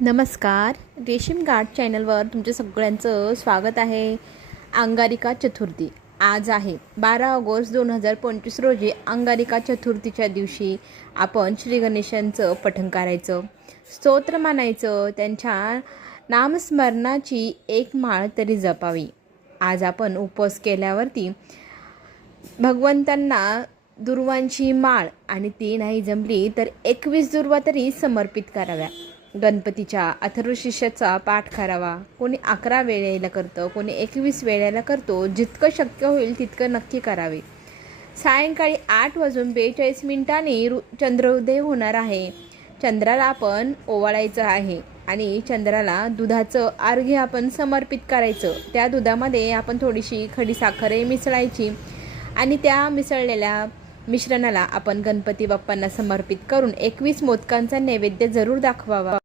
नमस्कार. रेशीम गार्ड चॅनलवर तुमच्या सगळ्यांचं स्वागत आहे. अंगारिका चतुर्थी आज आहे 12 ऑगस्ट 2025 रोजी. अंगारिका चतुर्थीच्या दिवशी आपण श्री गणेशांचं पठण करायचं, स्तोत्र मानायचं, त्यांच्या नामस्मरणाची एक माळ तरी जपावी. आज आपण उपवास केल्यावरती भगवंतांना दुर्वांची माळ आणि ती नाही जमली तर 21 दुर्वा तरी समर्पित कराव्या. गणपतीच्या अथर्वशीर्षाचा पाठ करावा. कोणी 11 वेळेला करतं, कोणी 21 वेळेला करतो. जितकं शक्य होईल तितकं नक्की करावे. सायंकाळी 8:42 चंद्रोदय होणार आहे. चंद्राला आपण ओवाळायचं आहे आणि चंद्राला दुधाचं अर्घ्य आपण समर्पित करायचं. त्या दुधामध्ये आपण थोडीशी खडी साखर मिसळायची आणि त्या मिसळलेल्या मिश्रणाला आपण गणपती बाप्पांना समर्पित करून 21 मोदकांचा नैवेद्य जरूर दाखवावा.